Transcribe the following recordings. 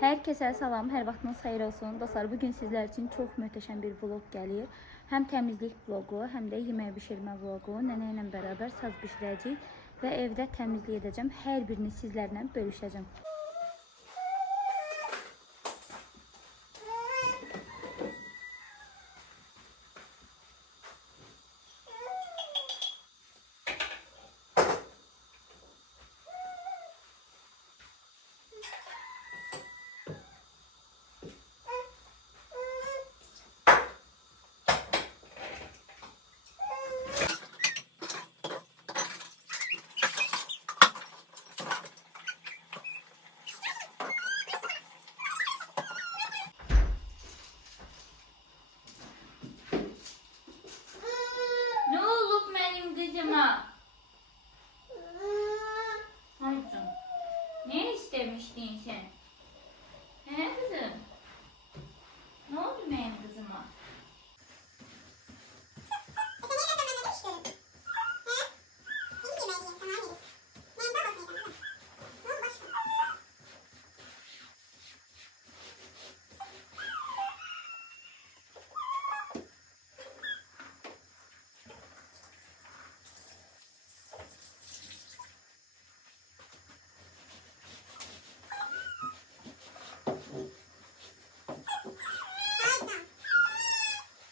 Herkese salam, hər vaxtınız xeyir olsun. Dostlar, bugün sizler için çok möhtəşəm bir vlog gəlir. Həm təmizlik vlogu, həm də yemək bişirmə vlogu. Nənə ilə bərabər saz bişirəcəyik və evdə təmizlik edəcəm. Hər birini sizlərlə bölüşəcəm. Ne olub mənim qızıma? Haycım, ne istemiştin sen? He kızım? Ne oldu benim kızıma?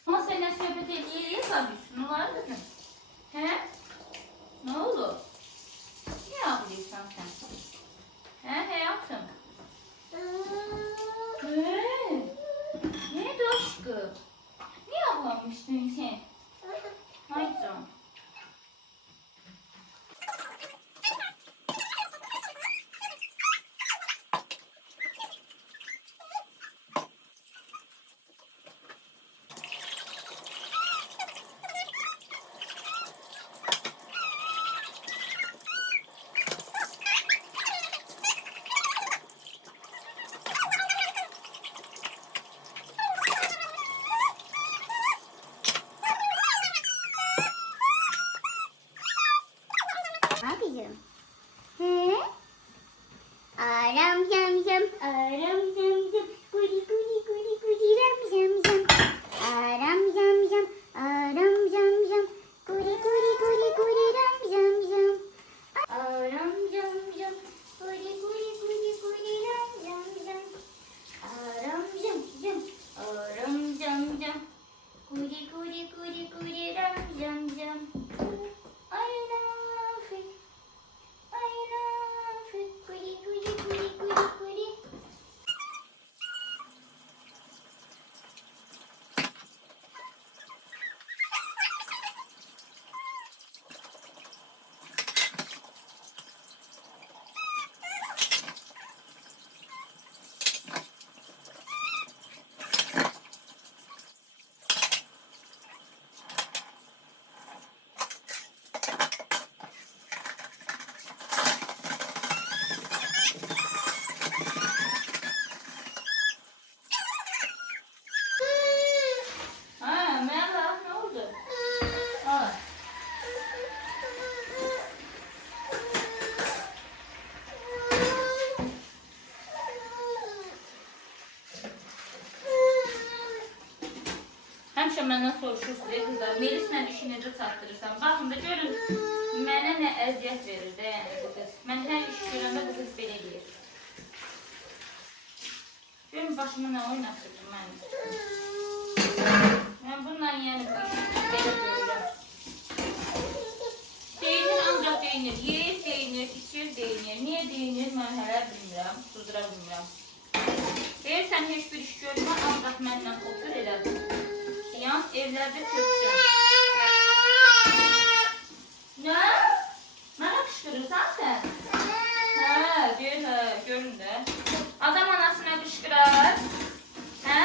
Ama seninle sohbet ediyoruz tabii. Şunu var kızım. He? Ne oldu? Ne yapıyorsun sen? He hayatım? Ne aşkım? Niye ağlamıştın sen? Haycım. Ne yapacağım? He? Aram zam zam, aram zam zam, guri guri guri guri ram zam zam. Aram zam zam, aram zam zam, guri guri guri guri ram zam zam. Aram zam zam, guri guri guri guri ram zam zam. Aram zam zam, aram zam zam, guri guri guri guri ram zam zam. I love it. I love it. Goody, goody, goody, goody, goody. Ha merhaba, ne oldu? Al. Həmişə məndən soruşursunuz kızlar, Melislə işi necə çatdırırsan? Baxın da görün, mənə nə əziyyət verir də yəni bu qız. Mən hər iş görəndə bu qız belə deyir. Görün başıma nə oynatırdım mən. Mən bununla yəni bu işi belə görürəm. Deyinir ancaq deyinir, yeyir deyinir, içir deyinir. Niyə deyinir mən hələ bilmirəm, durdura bilmirəm. Deyirsən heç bir iş görmə, ancaq mənlə otur elə. Yan evlerde kötücəm. Ne? Mənə qışqırırsan sen? Hə, deyir, hə, görün də. Adam anasına qışqırar. Hə?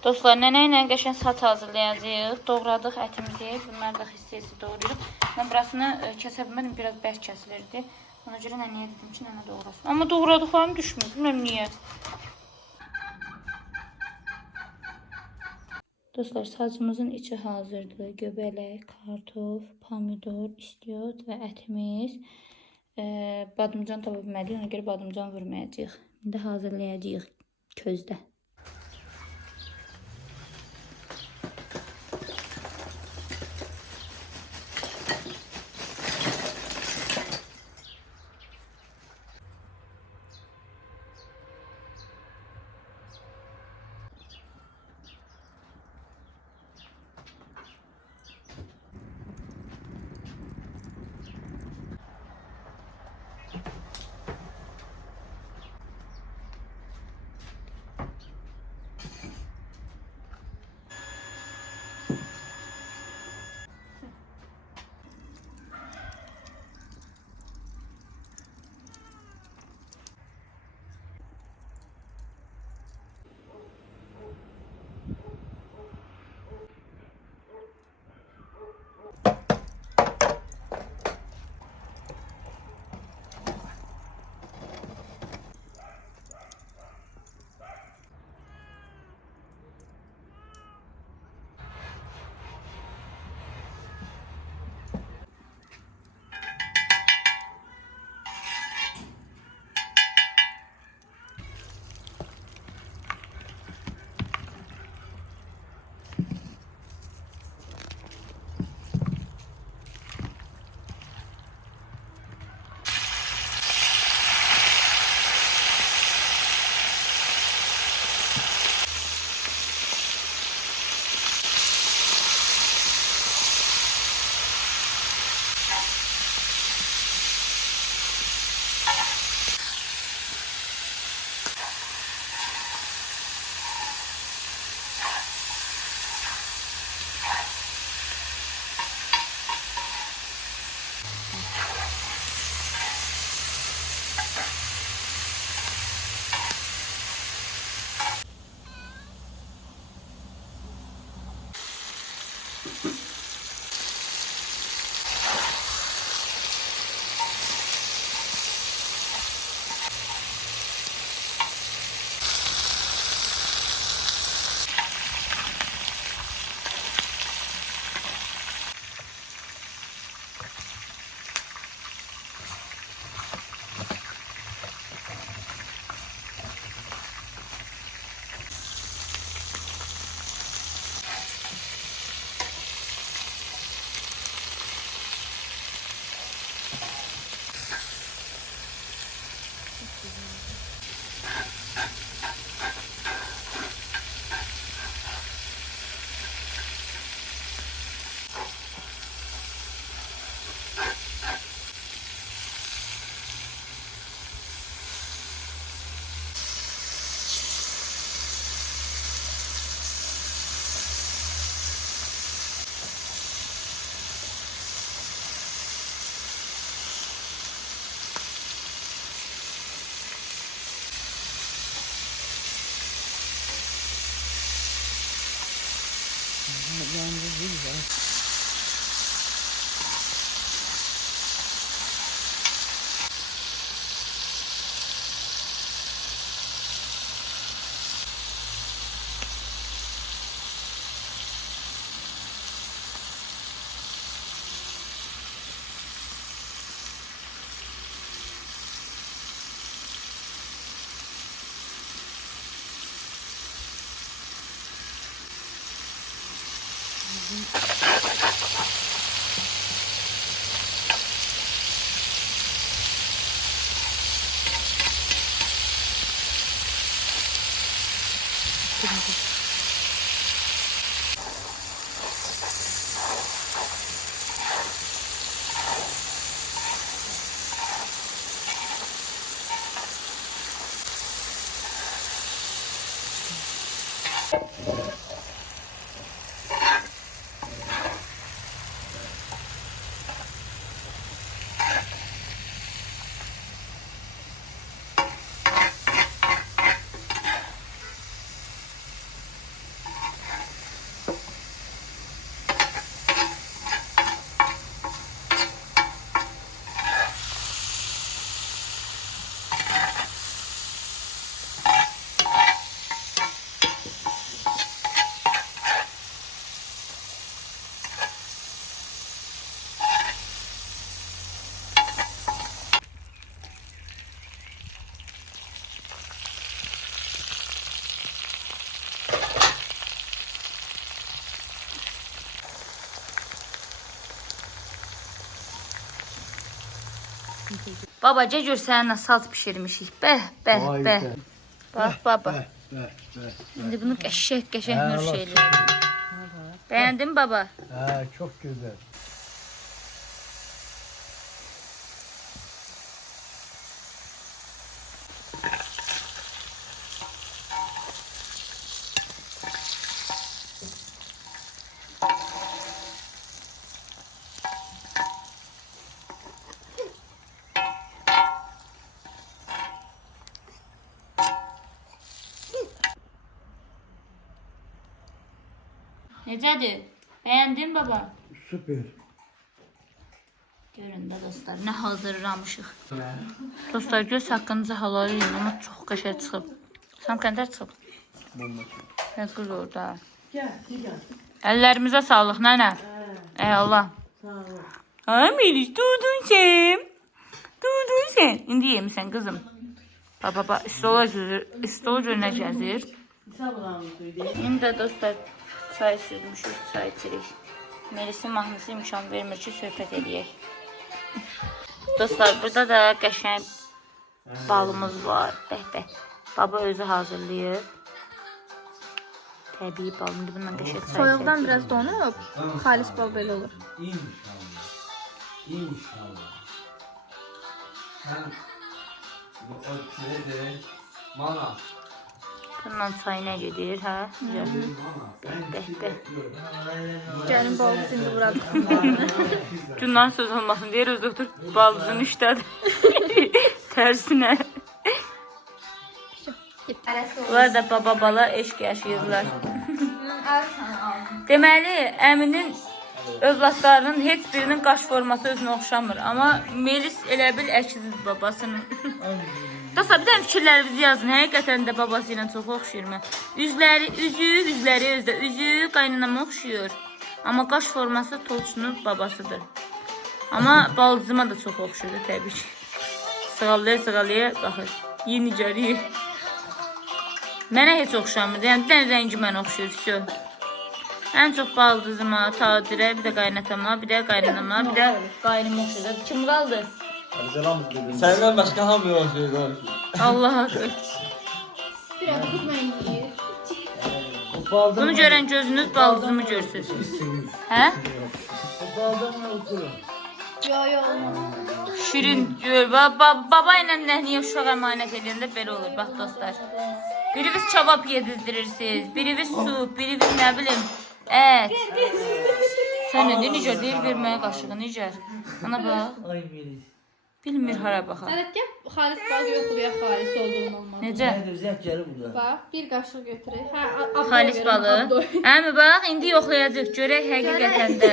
Dostlar, nənə ilə qəşəng saç hazırlayacağıq. Doğradıq ətimizi. Bunlar da hissəsi doğrayırıq. Mən burasını kəsə bilmədim, biraz bərk kəsilirdi. Ona görə nənəyə dedim ki, nənə doğrasın. Amma doğradıqlarım düşmür, bilmirəm niyə. Dostlar, sacımızın içi hazırdır. Göbələk, kartof, pomidor, istiot və ətimiz. Badımcan tapa bilməliyik, ona görə badımcan vurmayacağıq. İndi hazırlayacağıq közdə. Babaca gör səninlə saz bişirmişik. Bəh, bəh, Vay bəh. be. Bax, baba. Bəh. İndi bunu qəşəng Hə, nur bak. şeylər. Bəyəndin baba? Ha, çok güzel. Necədir? Bəyəndin baba? Süper. Görün də dostlar, nə hazırlamışıq. Dostlar, göz haqqınızı halal edin, amma çox qəşəng çıxıb. Sam qəndər çıxıb. Nə qız orada. Əllərimizə sağlıq, nənə. Ey Allah. Ay Melis, dudun sen. Dudun sen. İndi yemisən qızım. Baba, istola görə nə gəzir. İndi də dostlar, çay süzmüşük, çay içirik. Melis'in mahnısı imkan vermir ki, söhbət edəyək. Dostlar, burada da qəşəng balımız var. Bəh. Baba özü hazırlayıb. Təbii balım. Bundan qəşəng çay Soyuqdan içəcək. biraz donub, xalis bal belə olur. İnşallah. Sen bu nedir? Mana. Bundan çay nə gedir, hə? Bəh. Gəlin balımız indi buradır. Gündən söz olmasın deyir, özü otur baldızın üstədir. Tərsinə. Bunlar da baba bala eşq yaşayırlar. Deməli, əminin övladlarının heç birinin qaş forması özünə oxşamır. Amma Melis elə bil əkizidir babasının. Dostlar, bir də fikirlərinizi yazın. Həqiqətən də babası ilə çox oxşayır mən. Üzləri özdə. Üzü qaynanama oxşayır. Amma qaş forması Toçunun babasıdır. Amma baldızıma da çox oxşayır təbii ki. Sığallaya baxır. Yenicəri. Mənə heç oxşamır. Yəni, bir dənə rəngi mənə oxşayır. Всё. Ən çox baldızıma, tacirə, bir də qaynatama, bir də qaynanama, bir də qaynıma oxşayır. Kim qaldı? Senden başka hamı yok. Allah akbar. Bunu görən gözünüz baldızımı görsün. Hə? Şirin gör. Baba ilə nəhniyə uşaq əmanət edəndə belə olur. Bax dostlar. Biriniz çavab yedizdirirsiniz. Biriniz su, biriniz nə bilim ət. Sən necə deyir verməyə qaşığı necə? Ana bax. Ay Melis. Bilmir hara baxar. Sənət gəl xalis balı yoxlayaq xalis olduğunu olmalı. Necə? Zək gəlir burada. Bax, bir qaşıq götürək. Hə, abdoy Xalis verin, balı. abdoy. Əmi bax, indi yoxlayacağıq. Görək həqiqətən də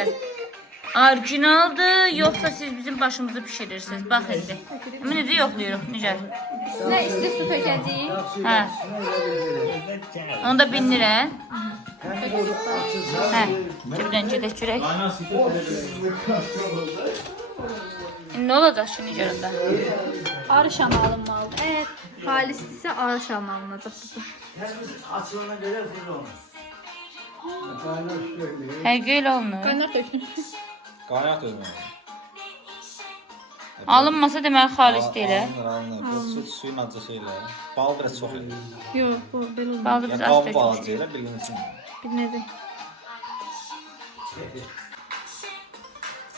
orijinaldır, yoxsa siz bizim başımızı pişirirsiniz. Bax indi. Əmi necə yoxlayırıq, necə? Üstünə isti su tökəcəyik. Hə. Onu da bindirəm. Hə. Cibdən gedək görək. Ne olacaq şimdi görəndə? Arı şamı alınmalıdır. Əgər xalisdirsə arı şamı alınacaq bu. Açılana görə fırın olur. Həqiqi elə olunur. Qaynar tökün. Qaynaq özünə. Alınmasa deməli xalis deyil. Alınır. Bu süt suyun acısı ilə. Bal biraz çox elə. Yox, bu belə olmaz. Balı biz Yəni az bal tökmüşük. balaca elə bilginsin. Bilmədim.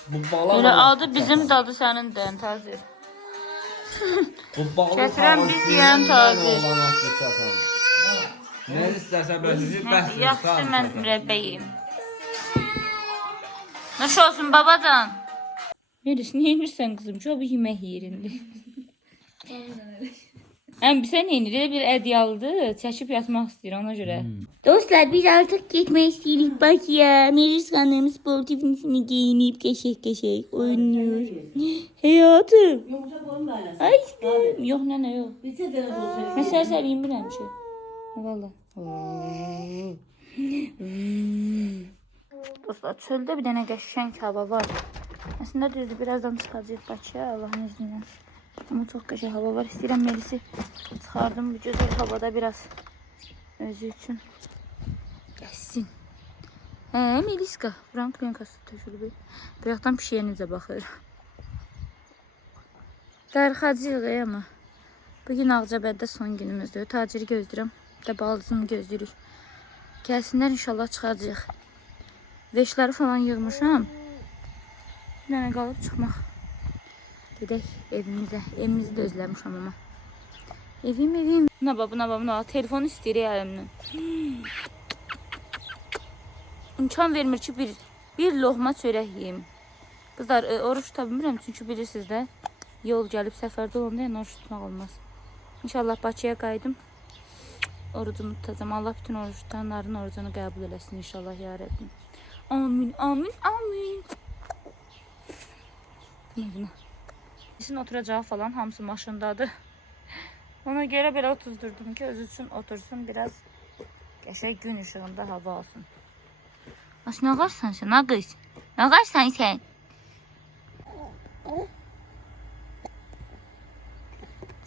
Bu bala Elə adı bizim dadı sənindir, Tazir. Bu balı Gətirəm biz yeyən Tazir. Nə istərsən bölünür, Yaxşı mən mürəbbə yeyim. Naş olsun babacan. Melis, niyə inirsən qızım? Çox bir yemək yerindi. Sən neynir? Elə bir ədyalıdır. Çəkib yatmaq istəyir ona görə. Dostlar biz artıq getmək istəyirik Bakıya. Melis xanım sportifini giyinib qəşəng oynuyor. Həyatım. Aşkım. Yox nənə yox. Mən sərsər yemirəm ki. Valla. Dostlar çöldə bir dənə qəşəng hava var. Əslində düzdür birazdan çıxacaq Bakıya Allahın izni ilə. Ama çok güzel hava var. İstəyirəm Melis'i çıxardım bu gözəl havada biraz özü üçün gəzsin. Meliska. Buranın klinikası tökülüb. Bayaqdan pişiyə necə baxır. Darıxacağıq ama. Bugün Ağcabəddə son günümüzdür. Taciri gözləyirəm. Da baldızını gözləyirik. Gəlsinlər inşallah çıxacağıq. Veşləri falan yığmışam. Bir dənə qalıb çıxmaq. Gedək evimizə. Evimizi də özləmişəm amma. Evim. Buna bax. Telefonu istəyir əlimdən. İmkan vermir ki bir loğma çörək yeyim. Qızlar oruç tuta bilmirəm çünki bilirsiniz də yol gəlib səfərdə olanda yəni oruç tutmaq olmaz. İnşallah Bakıya qayıdım. Orucumu tutacağım. Allah bütün oruç tutanların orucunu qəbul eləsin inşallah ya Rəbbim. Amin. Buna. Bizim oturacağı falan hamısı maşındadır. Ona görə belə otuzdurdum ki özü üçün otursun biraz qəşəng gün ışığında hava alsın. Aş nə qarsan sən? Nə qarsan sən?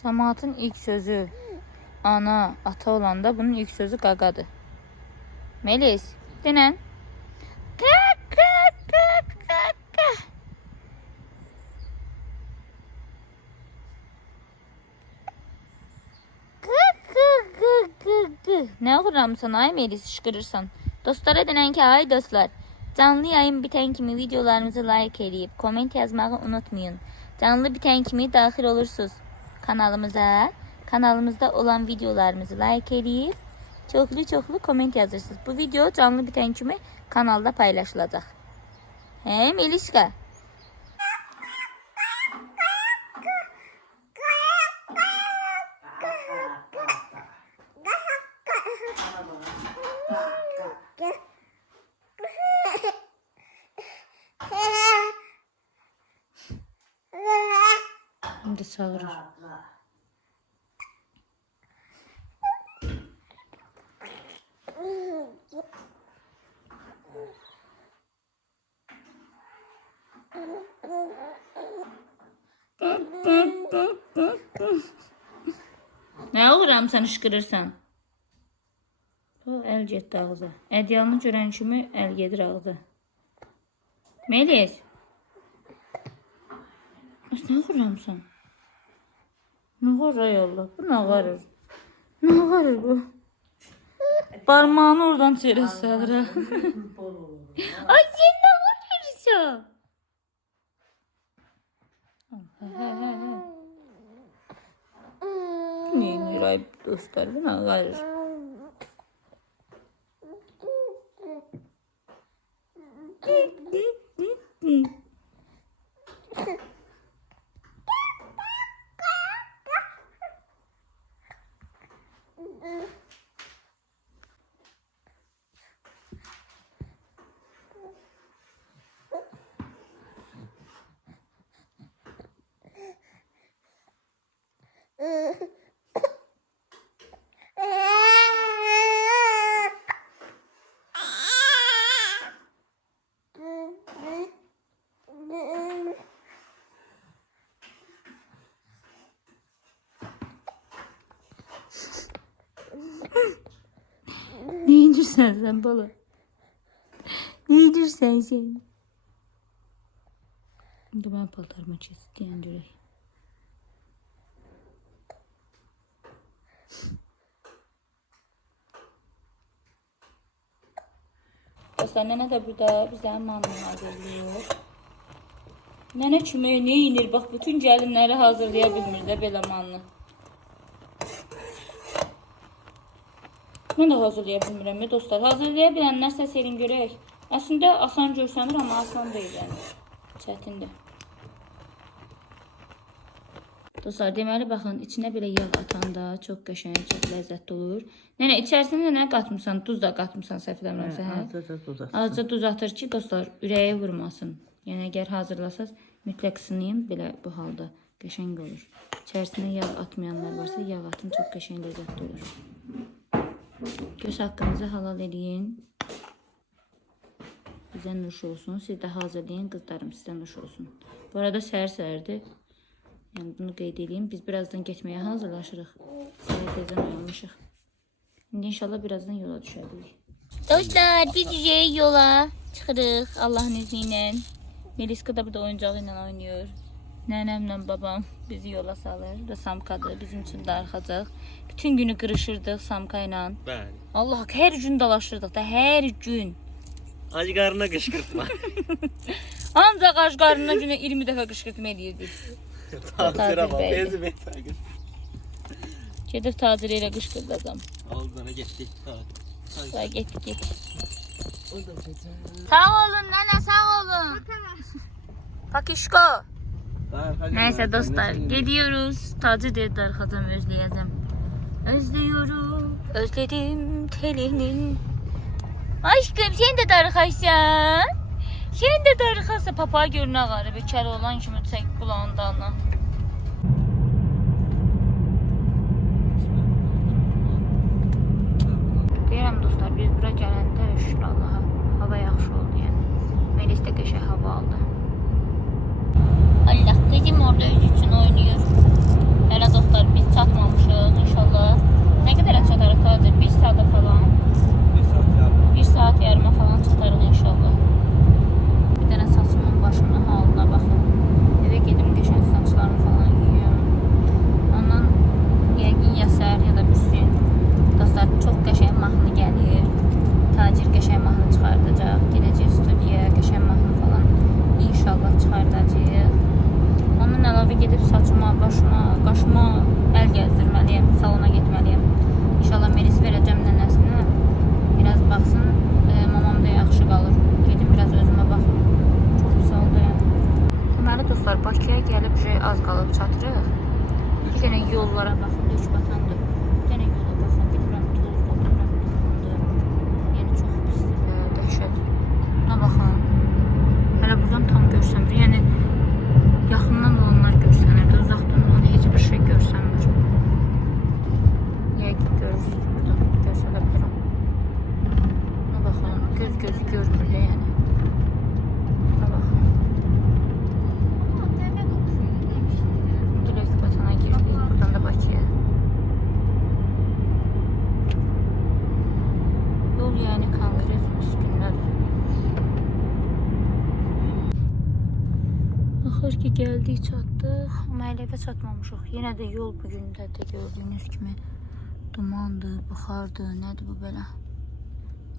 Cəmaatın ilk sözü ana, ata olanda bunun ilk sözü qaqadır. Melis, denən. Qaq. Ne uğramsan ay Melis şıkırırsan. Dostlara denen ki ay dostlar. Canlı yayın biten kimi videolarımızı like eləyib, komment yazmağı unutmayın. Canlı biten kimi daxil olursunuz kanalımıza. Kanalımızda olan videolarımızı like eləyib, çoxlu komment yazırsınız. Bu video canlı biten kimi kanalda paylaşılacaq. He Meliska? Şimdi çağırır. Ne oluram sen ışkırırsan? O el getdi ağza. Ədyalını görən kimi el gedir ağza. Melis. Ne oluram sen? Ne var yolla? Bu ne varır? Ne varır bu? Parmağını oradan çeyrə sağıra. Ay sen ne varırsan? Neyini ay dostlar bu ne varır? edirsən sən bala? Nə edirsən sən? İndi mən paltarıma kes deyən görək. Dostlar, nənə də burada bizə manlı hazırlıyor. Nənə kimi nə inir? Bax, bütün gəlinləri hazırlaya bilmir də belə manlı. Mən də hazırlaya bilmirəm dostlar. Hazırlaya bilənlər səs elin görək. Əslində asan görsənir, amma asan deyil yəni. Çətindir. Dostlar, deməli baxın, içinə belə yağ atanda çox qəşəng, çox ləzzətli olur. Nənə, içərisində nə qatmısan? Duz da qatmısan, səhv eləmirəmsə, hə? Azca duz atır ki, dostlar, ürəyə vurmasın. Yəni, əgər hazırlasaz, mütləq sınayın, belə bu halda qəşəng olur. İçərisinə yağ atmayanlar varsa, yağ atın, çox qəşəng ləzzətli olur. Göz haqqınızı halal eləyin. Bizə nuş olsun. Siz də hazırlayın, qızlarım, sizə nuş olsun. Bu arada səhər-səhərdir. Yəni, bunu qeyd edeyim. Biz birazdan getməyə hazırlaşırıq. Səhər tezdən uyanmışıq. İndi inşallah birazdan yola düşərik. Dostlar, biz yola çıxırıq Allahın izni ilə. Meliska da burada oyuncağı ilə oynayır. Nənəmlə babam bizi yola salır. Və Samkadır, bizim üçün darıxacaq. Bütün günü qırışırdıq Samka ilə. Bəli. Allah, hər gün dalaşırdıq da, hər gün. Ac qarnına qışqırtma. Ancaq ac qarnına günə 20 dəfə qışqırtma edirdik. Tacirə bax, bezi beytə Gedib tacirə ilə qışqırdacam. Aldana getdik. Sonra getdik. Sağ olun nənə, sağ olun. Pakişko. Neyse dostlar, gidiyoruz. Tacir dedi darıxacam, özləyəcəm. Özlüyorum, özledim telinin. Aşkım, sen de darıxaysan. Sen de darıxasa papa görünə ağarı. Bekar olan kimi çək qulağında ana. Deyirəm dostlar, biz bura gələndə şükür Allaha hava yaxşı oldu yəni. Melis də qəşəng hava aldı. Allah, qızım orada öz üçün oynayır. Hələ dostlar, biz çatmamışıq inşallah. Nə qədər çatarıq tacir? 1 saata falan. 1 saat yarıma falan çatarıq inşallah. Bir dənə saçımın başımın halına baxın. Evə gedim qəşəng saçlarımı falan yuyum. Ondan yəqin ya səhər ya da büsün. Dostlar, çox qəşəng mahnı gəlir. Tacir qəşəng mahnı çıxardacaq. Gedəcək studiyaya qəşəng mahnı falan inşallah çıxardacaq. Ondan əlavə gedib saçıma, başıma, qaşıma əl gəzdirməliyəm, salona getməliyəm. İnşallah Melis verəcəm nənəsinə. Biraz baxsın, mamam da yaxşı qalır. Gedim biraz özümə baxım. Çox pis oldayım. Deməli dostlar, Bakıya gəlib az qalıb çatırıq. Bir dənə yollara baxın, döş batandır. Bir dənə yola baxın, bilmirəm tozdur, bilmirəm dumandır. Yəni çox pisdir, dəhşət. Buna baxın. Hələ buradan tam görsənmir. Yəni yaxından olanlar görsənirdi, uzaqdan olan heç bir şey görsənmir. Yəqin görürsünüz buradan, görsələ bilirəm. Buna baxın, gözü görmür də yəni. Buna baxın. Direkt Batana girdik, buradan da Bakıya. Yol yəni konkret üstünlər. Axır ki gəldik, çatdıq, amma hələ evə çatmamışıq. Yenə də yol bugün də gördüyünüz kimi dumandır, buxardır, nədir bu belə?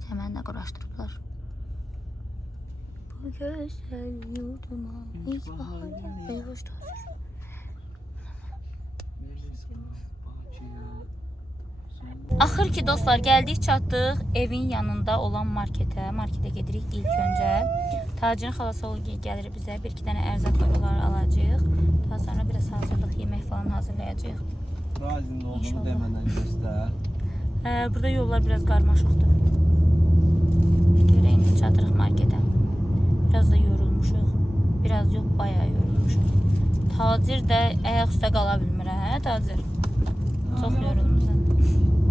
Həmən də quraşdırıblar. Bu gözəl yurduma ilk bahar gəldi, yavaş tazir. Axır ki dostlar, gəldik, çatdıq evin yanında olan marketə. Marketə gedirik ilk öncə. Tacirin xalası gəlir bizə, 1-2 dənə ərzaq var alacağıq. Daha sonra biraz hazırlıq, yemək falan hazırlayacağıq. Razın olduğunu demənən göstər. Burada yollar biraz qarmaşıqdır. Görək, indi çatırıq marketə. Biraz da yorulmuşuq. Biraz yox, bayağı yorulmuşuq. Tacir də ayaq üstə qala bilmir, hə Tacir? Çox yorulmuşsun.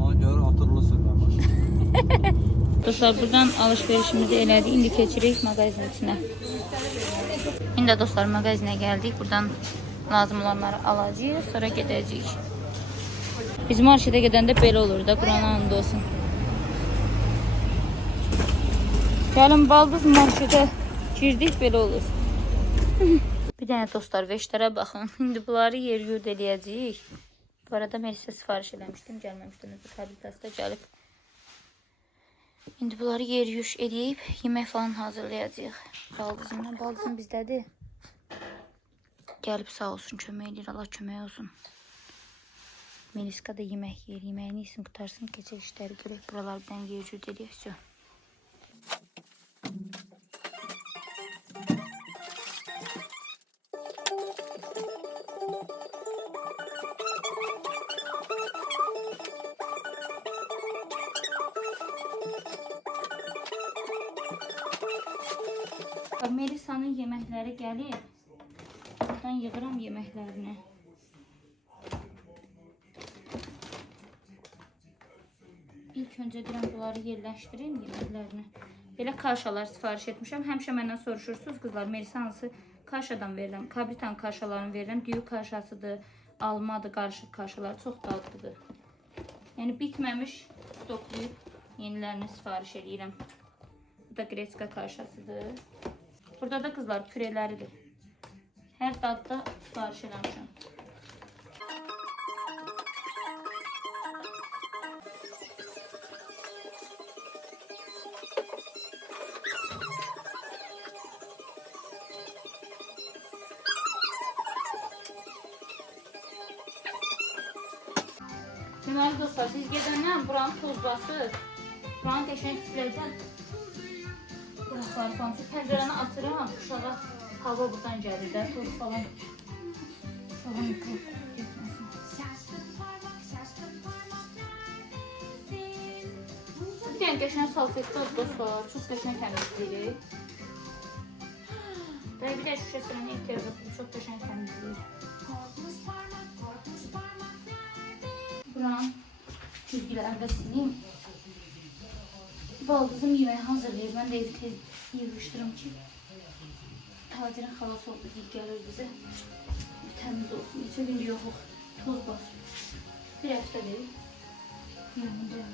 Ona görə oturulu sürmə baş. Dostlar, buradan alışverişimizi elədik. İndi keçirik mağazin içinə. İndi dostlar, mağazinə gəldik. Buradan lazım olanları alacağıq, sonra gedəcəyik. Biz marketə gedəndə belə olur da, Qurana and olsun. Gəlin baldız markete girdik, belə olur. Bir dənə dostlar, veşlərə baxın. İndi bunları yer-yurd eləyəcəyik. Bu arada mən sizə sifariş eləmişdim, gəlməmişdim. Kabitası da gəlib. İndi bunları yer-yurd eləyib, yemək falan hazırlayacağıq. Baldızımla, baldızım bizdədir. Gəlib sağ olsun, kömək edir, Allah kömək olsun. Meliska da yemək yer, yeməyini yesin, qutarsın, keçək işləri görək. Buralar bir dənə yer-yurd eləyək. Melisa'nın yeməkləri gəlir. Buradan yığıram yeməklərini. İlk öncə deyirəm, bunları yerləşdirim yeməklərini. Belə kaşalar sifariş etmişəm. Həmişə məndən soruşursunuz qızlar, Melisa hansı kaşadan verirəm? Kabritan kaşalarını verirəm. Düyü kaşasıdır, almadır, qarışıq kaşalar çox dadlıdır. Yəni bitməmiş stoklayıb yenilərini sifariş edirəm. Bu da greçka kaşasıdır. Burada da kızlar püreleridir. Her dadda sipariş eləmişəm. Deməli dostlar, siz gedəndən buranın tozbası, buranın qəşəng siləcəm. Burası falan. Pəncərəni açıram, uşağa hava buradan gəlir də, toz falan. Uşağın yıkılıb getməsin. Bir dənə qəşəng salfetdə dostlar, çox qəşəng təmizləyir. Və bir də şüşəsinin ehtiyac yoxdur, çox qəşəng təmizləyir. Buranın çizgilərini də sileyim. Baldızım yeməyi hazırlayır. Mən də evi tez yığışdırım ki, tacirin xalası oldu, deyib gəlir bizə. Təmiz olsun. Neçə gün yoxuq, toz basır. Bir həftə deyil. Yanında.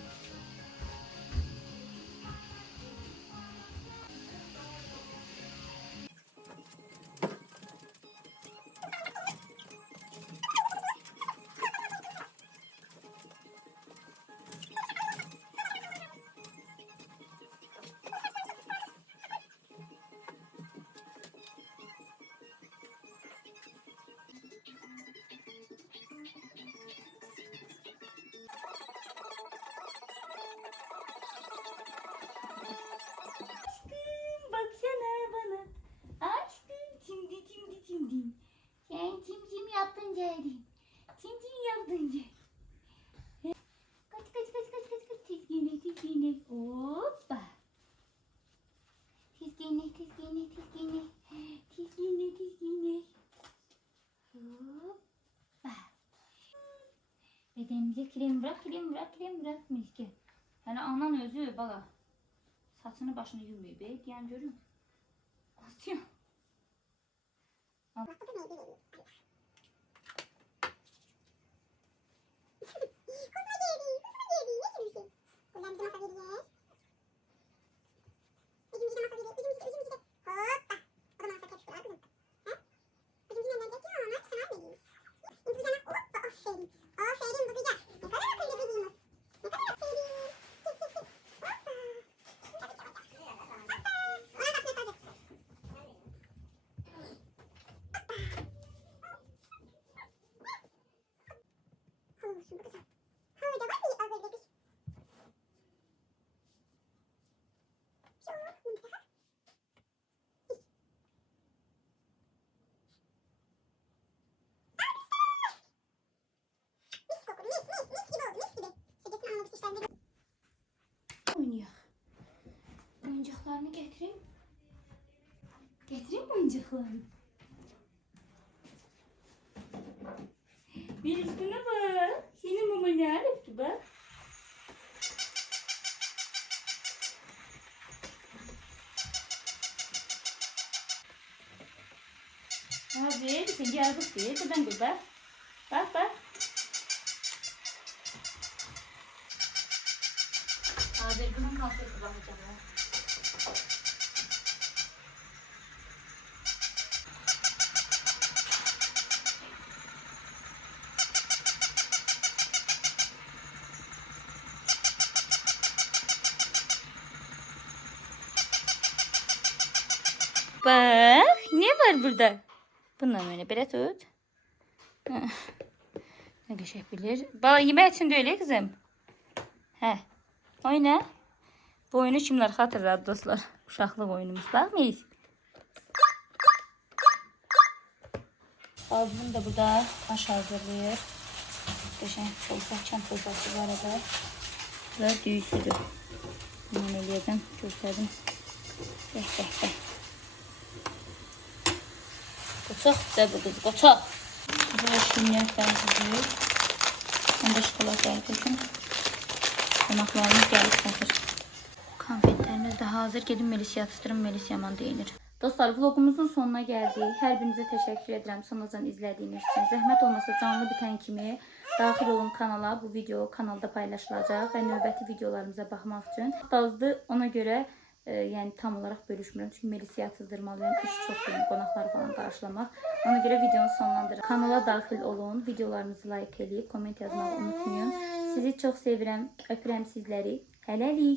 Baksana bana. Aşkım timdi. Sen tim yaptın geldi. Tim yaptın geldi. Kaç. Tizgine. Hoppa. Tizgine. Hoppa. Bedenimize krem bırak Melike. Yani anan özü bala. Saçını başını yummuyor be. Diyen görün. Basıyor. Oyuncaklarını getireyim. Getireyim mi oyuncaklarını? Bir üstüne bak. Senin mama ne alıp bak. Abi sen yazık diye buradan gör bak. Bak. Abi bunun kaseti bakacağım ya. Bak, ne var burada? Bununla böyle belə tut. Heh. Ne qəşəng bilir. Bala yemək üçün də öyle kızım. Hə. Oyna. Bu oyunu kimler hatırladı dostlar? Uşaqlıq oyunumuz. Bak miyiz? Album da burada aş hazırlayır. Qəşəng çolpa, çam çolpası var arada. Və düyüsüdür. Bunu eləyəcəm, göstərdim. Bəh. Qoçaq da bu qız, qoçaq. Burada şirniyyat bənzidir. Həm də şokoladları tökün. Qonaqlarımız gəlib çatır. Konfetlərimiz də hazır. Gedin Melisya atışdırın, Melis yaman deyinir. Dostlar, vlogumuzun sonuna gəldik. Hər birinizə təşəkkür edirəm sonucan izlədiyiniz üçün. Zəhmət olmasa canlı bitən kimi daxil olun kanala. Bu video kanalda paylaşılacaq və növbəti videolarımıza baxmaq üçün. Azdır, ona görə yəni tam olaraq bölüşmürəm. Çünki Melisya atızdırmalıyım. İş çoxdur, qonaqları falan qarşılamaq. Ona görə videonu sonlandırırım. Kanala daxil olun, videolarınızı like edib, komment yazmağı unutmayın. Sizi çox sevirəm, öpürəm sizləri. Hələlik.